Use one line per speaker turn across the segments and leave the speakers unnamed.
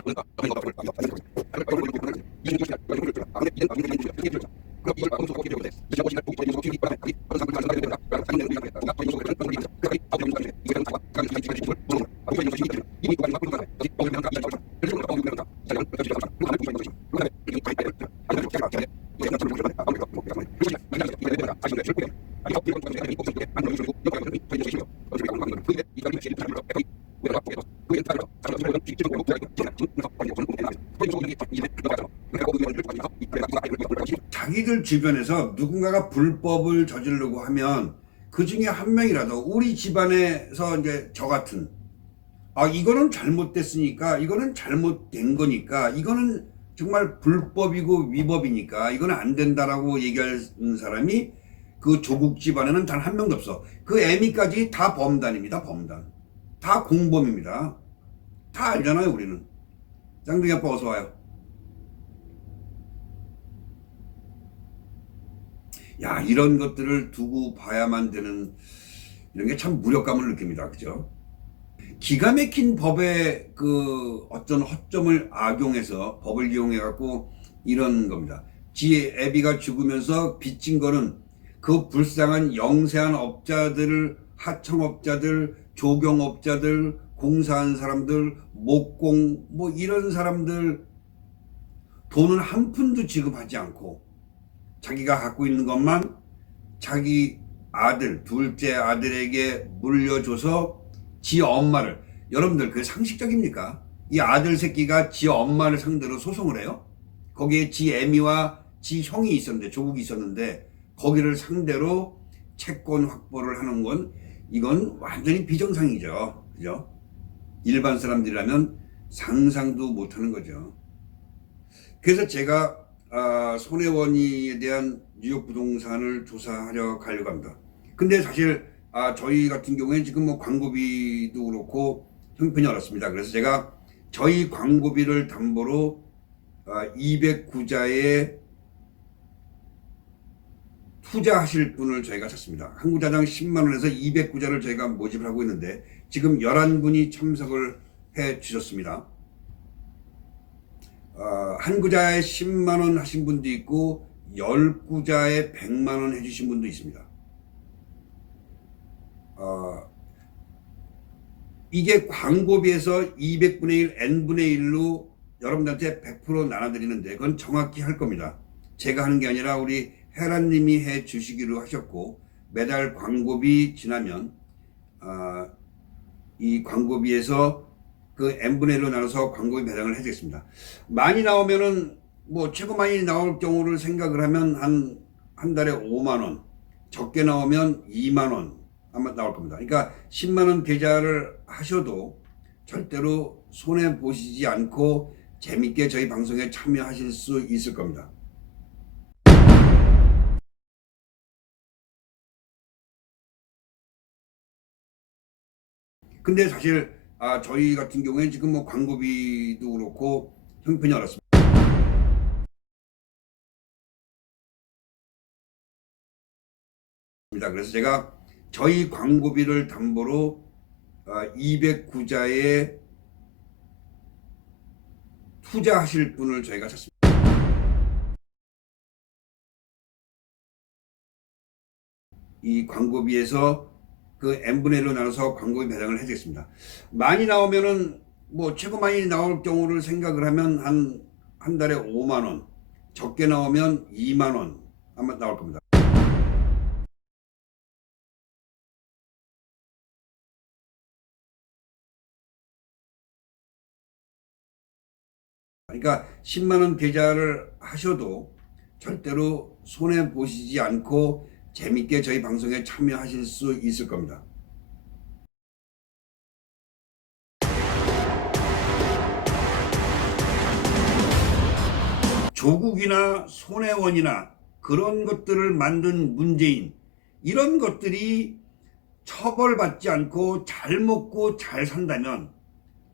자 주변에서 누군가가 불법을 저지르려고 하면 그 중에 한 명이라도 우리 집안에서 이제 저 같은 아 이거는 잘못됐으니까 이거는 잘못된 거니까 이거는 정말 불법이고 위법이니까 이거는 안 된다라고 얘기하는 사람이 그 조국 집안에는 단 한 명도 없어. 그 애미까지 다 범단입니다. 범단. 다 공범입니다. 다 알잖아요 우리는. 짱둥이 아빠 어서 와요. 야 이런 것들을 두고 봐야만 되는 이런 게 참 무력감을 느낍니다. 그죠? 기가 막힌 법의 그 어떤 허점을 악용해서 법을 이용해 갖고 이런 겁니다. 지 애비가 죽으면서 빚진 거는 그 불쌍한 영세한 업자들, 하청업자들, 조경업자들, 공사한 사람들, 목공 뭐 이런 사람들 돈은 한 푼도 지급하지 않고 자기가 갖고 있는 것만 자기 아들, 둘째 아들에게 물려줘서 지 엄마를 여러분들 그 상식적입니까? 이 아들 새끼가 지 엄마를 상대로 소송을 해요? 거기에 지 애미와 지 형이 있었는데 조국이 있었는데 거기를 상대로 채권 확보를 하는 건 이건 완전히 비정상이죠. 그죠? 일반 사람들이라면 상상도 못 하는 거죠. 그래서 제가 아, 손해원이에 대한 뉴욕 부동산을 조사하려 가려고 합니다. 근데 사실 아, 저희 같은 경우에 지금 뭐 광고비도 그렇고 형편이 어렵습니다. 그래서 제가 저희 광고비를 담보로 아, 209자의 투자하실 분을 저희가 찾습니다. 한 구자당 10만 원에서 209자를 저희가 모집을 하고 있는데 지금 11분이 참석을 해 주셨습니다. 어, 한 구자에 10만 원 하신 분도 있고 10구자에 100만 원 해주신 분도 있습니다. 어, 이게 광고비에서 200분의 1, n분의 1로 여러분들한테 100% 나눠드리는데 그건 정확히 할 겁니다. 제가 하는 게 아니라 우리 헤라님이 해 주시기로 하셨고 매달 광고비 지나면 어, 이 광고비에서 그 n분의 1로 나눠서 광고비 배당을 해드리겠습니다. 많이 나오면은 뭐 최고 많이 나올 경우를 생각을 하면 한, 한 달에 5만원, 적게 나오면 2만원 아마 나올 겁니다. 그러니까 10만원 계좌를 하셔도 절대로 손해 보시지 않고 재밌게 저희 방송에 참여하실 수 있을 겁니다. 근데 사실 아, 저희 같은 경우에 지금 뭐 광고비도 그렇고 형편이 어렵습니다. 그래서 제가 저희 광고비를 담보로 209자의 투자하실 분을 저희가 찾습니다. 이 광고비에서 그 n분의 1로 나눠서 광고비 배당을 해드리겠습니다. 많이 나오면은 뭐 최고 많이 나올 경우를 생각을 하면 한, 한 달에 5만원, 적게 나오면 2만원 아마 나올 겁니다. 그러니까 10만원 계좌를 하셔도 절대로 손해 보시지 않고 재밌게 저희 방송에 참여하실 수 있을 겁니다. 조국이나 손해원이나 그런 것들을 만든 문재인 이런 것들이 처벌받지 않고 잘 먹고 잘 산다면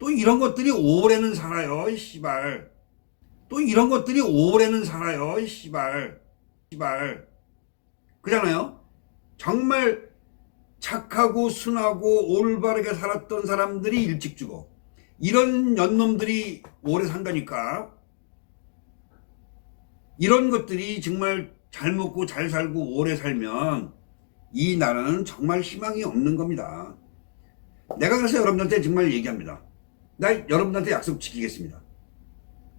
또 이런 것들이 오래는 살아요 씨발. 또 이런 것들이 오래는 살아요 씨발. 씨발 그잖아요. 정말 착하고 순하고 올바르게 살았던 사람들이 일찍 죽어. 이런 연놈들이 오래 산다니까. 이런 것들이 정말 잘 먹고 잘 살고 오래 살면 이 나라는 정말 희망이 없는 겁니다. 내가 그래서 여러분들한테 정말 얘기합니다. 나 여러분들한테 약속 지키겠습니다.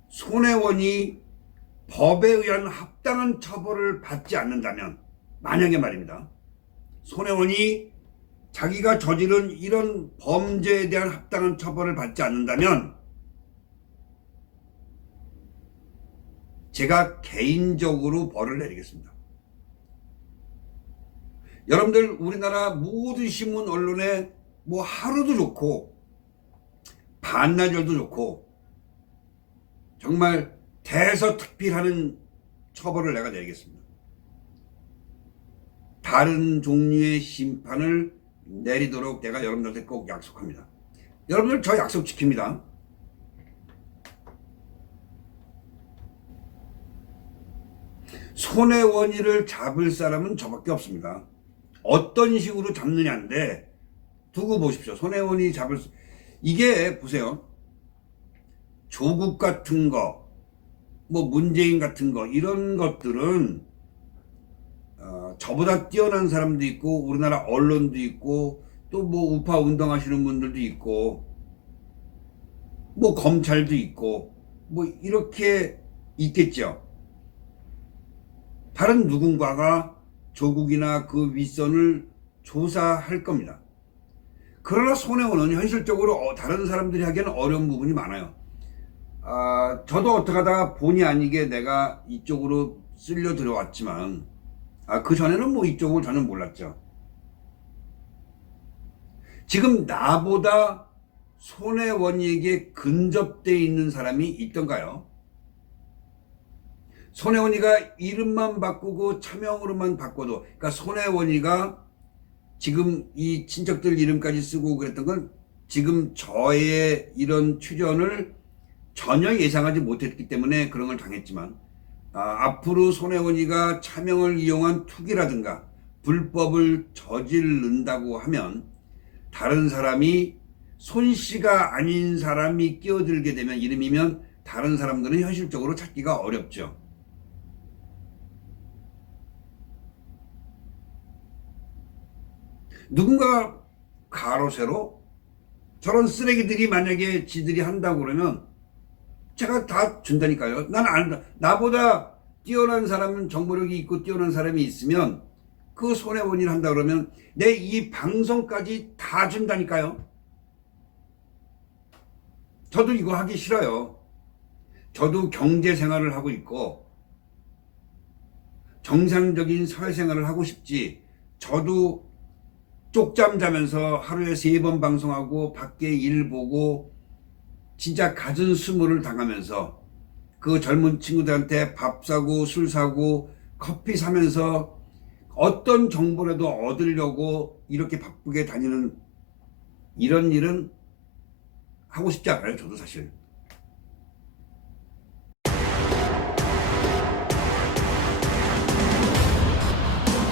손해원이 법에 의한 합당한 처벌을 받지 않는다면 만약에 말입니다. 손해원이 자기가 저지른 이런 범죄에 대한 합당한 처벌을 받지 않는다면 제가 개인적으로 벌을 내리겠습니다. 여러분들 우리나라 모든 신문 언론에 뭐 하루도 좋고 반나절도 좋고 정말 대서특필하는 처벌을 내가 내리겠습니다. 다른 종류의 심판을 내리도록 내가 여러분들한테 꼭 약속합니다. 여러분들 저 약속 지킵니다. 손해원이를 잡을 사람은 저밖에 없습니다. 어떤 식으로 잡느냐인데 두고 보십시오. 손해원이 잡을 수... 이게 보세요. 조국 같은 거, 뭐 문재인 같은 거 이런 것들은 어, 저보다 뛰어난 사람도 있고 우리나라 언론도 있고 또 뭐 우파 운동하시는 분들도 있고 뭐 검찰도 있고 뭐 이렇게 있겠죠. 다른 누군가가 조국이나 그 윗선을 조사할 겁니다. 그러나 손해원은 현실적으로 어, 다른 사람들이 하기에는 어려운 부분이 많아요. 아, 저도 어떻게 하다가 본의 아니게 내가 이쪽으로 쓸려 들어왔지만, 아, 그 전에는 뭐 이쪽을 저는 몰랐죠. 지금 나보다 손해원이에게 근접돼 있는 사람이 있던가요? 손해원이가 이름만 바꾸고 차명으로만 바꿔도, 그러니까 손해원이가 지금 이 친척들 이름까지 쓰고 그랬던 건 지금 저의 이런 출연을 전혀 예상하지 못했기 때문에 그런 걸 당했지만 아, 앞으로 손혜원이가 차명을 이용한 투기라든가 불법을 저지른다고 하면 다른 사람이 손 씨가 아닌 사람이 끼어들게 되면 이름이면 다른 사람들은 현실적으로 찾기가 어렵죠. 누군가 가로세로 저런 쓰레기들이 만약에 지들이 한다고 그러면 제가 다 준다니까요. 나는 안, 나보다 뛰어난 사람은 정보력이 있고 뛰어난 사람이 있으면 그 손해원일 한다 그러면 내 이 방송까지 다 준다니까요. 저도 이거 하기 싫어요. 저도 경제 생활을 하고 있고 정상적인 사회생활을 하고 싶지. 저도 쪽잠 자면서 하루에 세 번 방송하고 밖에 일 보고 진짜 갖은 수모를 당하면서 그 젊은 친구들한테 밥 사고 술 사고 커피 사면서 어떤 정보라도 얻으려고 이렇게 바쁘게 다니는 이런 일은 하고 싶지 않아요. 저도 사실.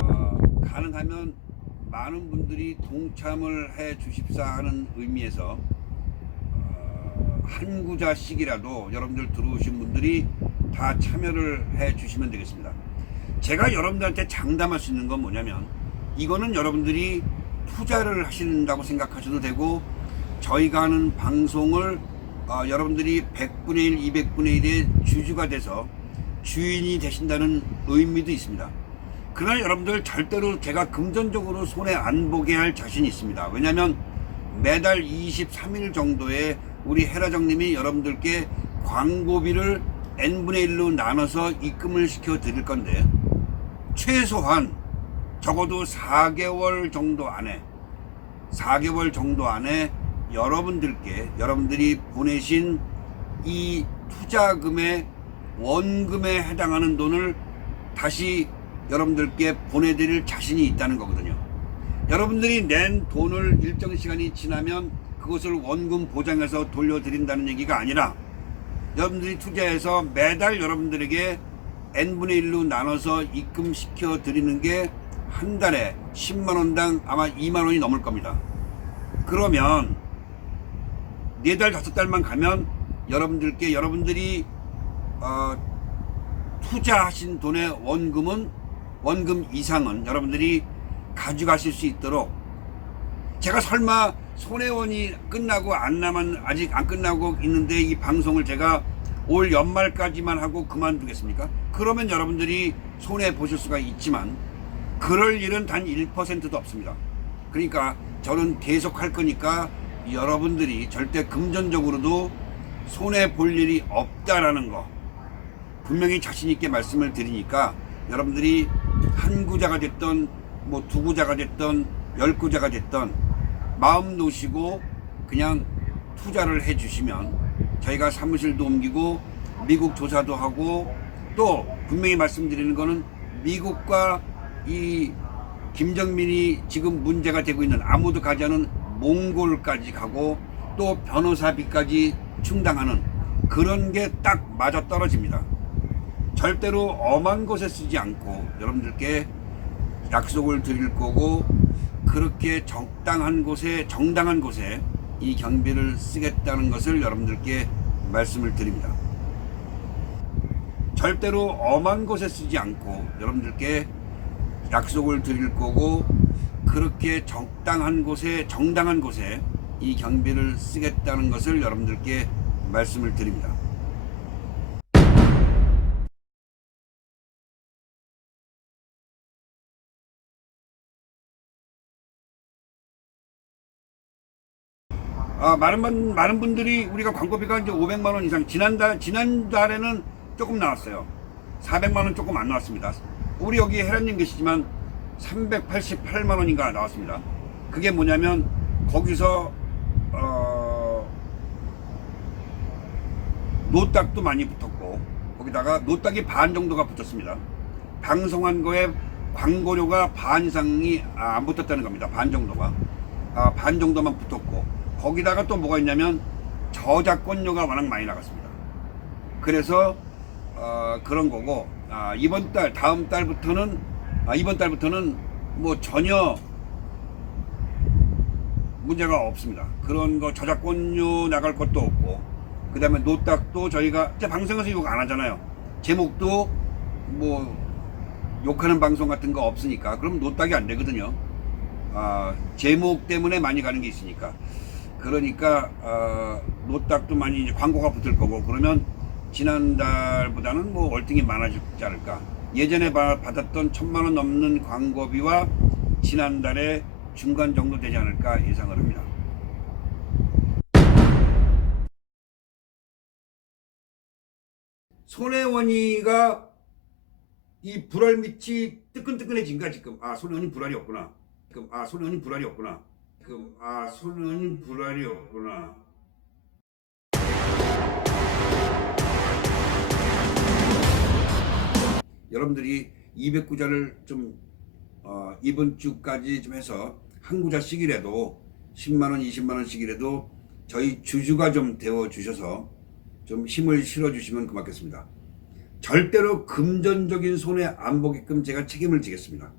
어, 가능하면 많은 분들이 동참을 해 주십사 하는 의미에서 어, 한 구자씩이라도 여러분들 들어오신 분들이 다 참여를 해 주시면 되겠습니다. 제가 여러분들한테 장담할 수 있는 건 뭐냐면 이거는 여러분들이 투자를 하신다고 생각하셔도 되고 저희가 하는 방송을 어, 여러분들이 100분의 1, 200분의 1의 주주가 돼서 주인이 되신다는 의미도 있습니다. 그러나 여러분들 절대로 제가 금전적으로 손해 안 보게 할 자신이 있습니다. 왜냐하면 매달 23일 정도에 우리 헤라정님이 여러분들께 광고비를 n분의 1로 나눠서 입금을 시켜 드릴 건데 최소한 적어도 4개월 정도 안에 4개월 정도 안에 여러분들께 여러분들이 보내신 이 투자금의 원금에 해당하는 돈을 다시 여러분들께 보내드릴 자신이 있다는 거거든요. 여러분들이 낸 돈을 일정 시간이 지나면 그것을 원금 보장해서 돌려드린다는 얘기가 아니라 여러분들이 투자해서 매달 여러분들에게 n분의 1로 나눠서 입금시켜 드리는 게 한 달에 10만 원당 아마 2만 원이 넘을 겁니다. 그러면 네 달 다섯 달만 가면 여러분들께 여러분들이 어, 투자하신 돈의 원금은 원금 이상은 여러분들이 가져가실 수 있도록 제가 설마 손해원이 끝나고 안 남은 아직 안 끝나고 있는데 이 방송을 제가 올 연말까지만 하고 그만두겠습니까? 그러면 여러분들이 손해 보실 수가 있지만 그럴 일은 단 1%도 없습니다. 그러니까 저는 계속 할 거니까 여러분들이 절대 금전적으로도 손해 볼 일이 없다라는 거 분명히 자신 있게 말씀을 드리니까 여러분들이 한 구자가 됐던 뭐 두 구자가 됐던 열 구자가 됐던 마음 놓으시고 그냥 투자를 해 주시면 저희가 사무실도 옮기고 미국 조사도 하고 또 분명히 말씀드리는 거는 미국과 이 김정민이 지금 문제가 되고 있는 아무도 가지 않은 몽골까지 가고 또 변호사비까지 충당하는 그런 게 딱 맞아 떨어집니다. 절대로 엄한 곳에 쓰지 않고 여러분들께 약속을 드릴 거고 그렇게 적당한 곳에 정당한 곳에 이 경비를 쓰겠다는 것을 여러분들께 말씀을 드립니다. 절대로 엄한 곳에 쓰지 않고 여러분들께 약속을 드릴 거고 그렇게 적당한 곳에 정당한 곳에 이 경비를 쓰겠다는 것을 여러분들께 말씀을 드립니다. 아, 많은 분, 많은 분들이 우리가 광고비가 이제 500만 원 이상 지난달 지난달에는 조금 나왔어요. 400만 원 조금 안 나왔습니다. 우리 여기 혜란님 계시지만 388만 원인가 나왔습니다. 그게 뭐냐면 거기서 어, 노딱도 많이 붙었고 거기다가 노딱이 반 정도가 붙었습니다. 방송한 거에 광고료가 반 이상이 아, 안 붙었다는 겁니다. 반 정도가 아, 반 정도만 붙었고 거기다가 또 뭐가 있냐면 저작권료가 워낙 많이 나갔습니다. 그래서 어, 그런 거고 아, 이번 달 다음 달부터는 아, 이번 달부터는 뭐 전혀 문제가 없습니다. 그런 거 저작권료 나갈 것도 없고 그 다음에 노딱도 저희가 제 방송에서 욕 안 하잖아요. 제목도 뭐 욕하는 방송 같은 거 없으니까 그럼 노딱이 안 되거든요. 아, 제목 때문에 많이 가는 게 있으니까 그러니까 어, 노딱도 많이 이제 광고가 붙을 거고 그러면 지난달보다는 뭐 월등히 많아지지 않을까. 예전에 바- 받았던 천만 원 넘는 광고비와 지난달에 중간 정도 되지 않을까 예상을 합니다. 손혜원이가 이 불알 밑이 뜨끈뜨끈해진가 지금. 아 손혜원이 불알이 없구나. 지금 아 손혜원이 불알이 없구나 지금 아 손혜원이 불알이 없구나 여러분들이 200구자를 좀 어, 이번 주까지 좀 해서 한 구자씩이라도 10만 원, 20만 원씩이라도 저희 주주가 좀 되어 주셔서 좀 힘을 실어 주시면 고맙겠습니다. 절대로 금전적인 손해 안 보게끔 제가 책임을 지겠습니다.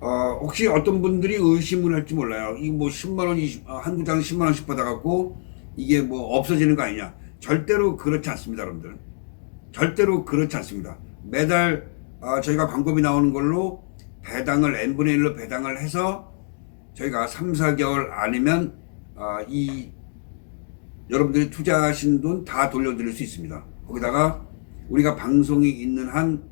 어, 혹시 어떤 분들이 의심을 할지 몰라요. 이거 뭐 10만 원, 20, 아, 한 구장 10만 원씩 받아갖고 이게 뭐 없어지는 거 아니냐. 절대로 그렇지 않습니다, 여러분들. 절대로 그렇지 않습니다. 매달 아, 저희가 광고비 나오는 걸로 배당을 n분의 1로 배당을 해서 저희가 3, 4개월 아니면 아, 이 여러분들이 투자하신 돈 다 돌려드릴 수 있습니다. 거기다가 우리가 방송이 있는 한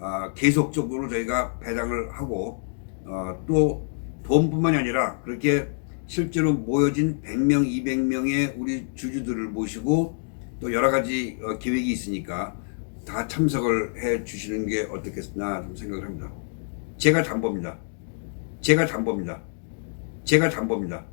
아, 계속적으로 저희가 배당을 하고 어, 또 돈뿐만이 아니라 그렇게 실제로 모여진 100명, 200명의 우리 주주들을 모시고 또 여러 가지 어, 계획이 있으니까 다 참석을 해 주시는 게 어떻겠나 좀 생각을 합니다. 제가 담보입니다. 제가 담보입니다. 제가 담보입니다.